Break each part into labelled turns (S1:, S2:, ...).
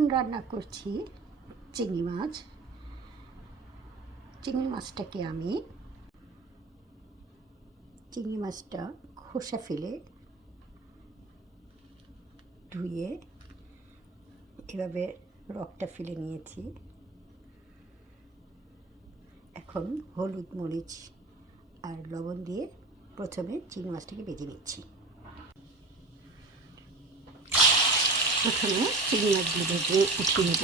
S1: এখন রান্না করছি চিংড়ি মাছ। চিংড়ি মাছটাকে আমি চিংড়ি মাছটা খোসা ফেলে ধুয়ে এভাবে রকটা ফেলে নিয়েছি। এখন হলুদ মরিচ আর লবণ দিয়ে প্রথমে চিংড়ি মাছটাকে ভেজে নিচ্ছি। প্রথমে চিংড়ি মাছগুলো ভেজে উঠিয়ে নেব।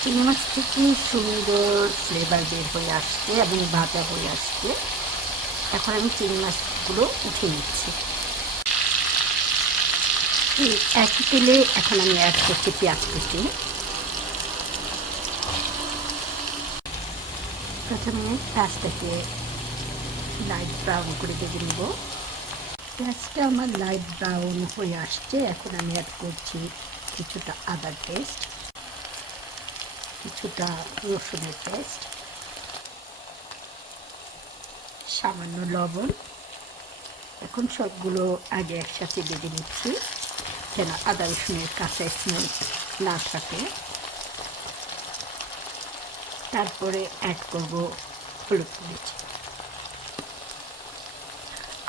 S1: চিংড়ি মাছ থেকে সুন্দর ফ্লেভার বের হয়ে আসছে এবং ভাজা হয়ে আসছে। এখন আমি চিংড়ি মাছগুলো উঠিয়ে নিচ্ছি। একই তেলে এখন আমি অ্যাড করছি পেঁয়াজ কুচি। প্রথমে পেঁয়াজটাকে লাইট ব্রাউন করে ভেজে নেব। পেঁয়াজটা আমার লাইট ব্রাউন হয়ে আসছে, এখন আমি অ্যাড করছি কিছুটা আদার পেস্ট কিছুটা রসুনের পেস্ট সামান্য লবণ। এখন সবগুলো আগে একসাথে বেঁধে নিচ্ছি, যেন আদা রসুনের কাঁচা স্মেল না থাকে। তারপরে অ্যাড করব হলুদ মরিচ।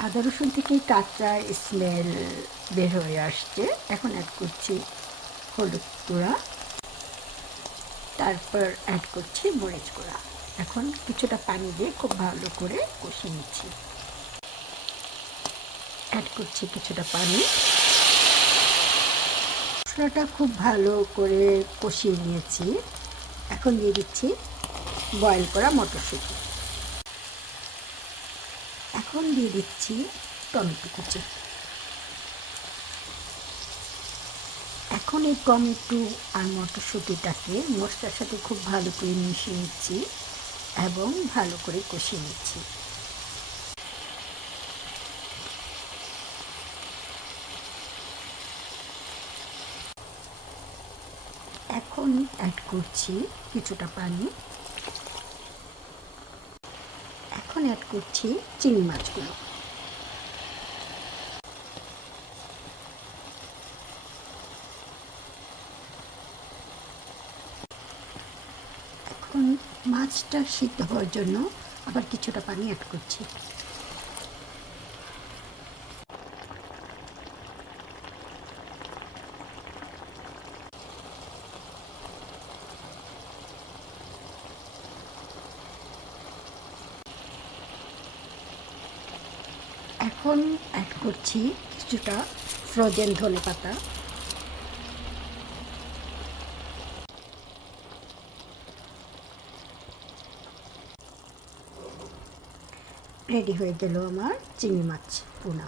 S1: আদা রসুন থেকে কাঁচা স্মেল বের হয়ে আসছে। এখন অ্যাড করছি হলুদ গুঁড়া। তারপর অ্যাড করছি মরিচ গুঁড়া। এখন কিছুটা পানি দিয়ে খুব ভালো করে কষিয়ে নিচ্ছি। অ্যাড করছি কিছুটা পানি। মশলাটা খুব ভালো করে কষিয়ে নিয়েছি। এখন দিয়ে দিচ্ছি বয়েল করা মটরশুঁটি। এখন দিয়ে দিচ্ছি টমেটো কুচি। এখন এই টমেটো আর মটরশুঁটিটাকে মশলার সাথে খুব ভালো করে মিশিয়ে নিচ্ছি এবং ভালো করে কষিয়ে নিচ্ছি। এখন অ্যাড করছি কিছুটা পানি এখন অ্যাড করছি চিংড়ি মাছগুলো। এখন মাছটা সিদ্ধ হওয়ার জন্য আবার কিছুটা পানি অ্যাড করছি। এখন অ্যাড করছি কিছুটা ফ্রোজেন ধনে পাতা। রেডি হয়ে গেল আমার চিংড়ি মাছ পোনা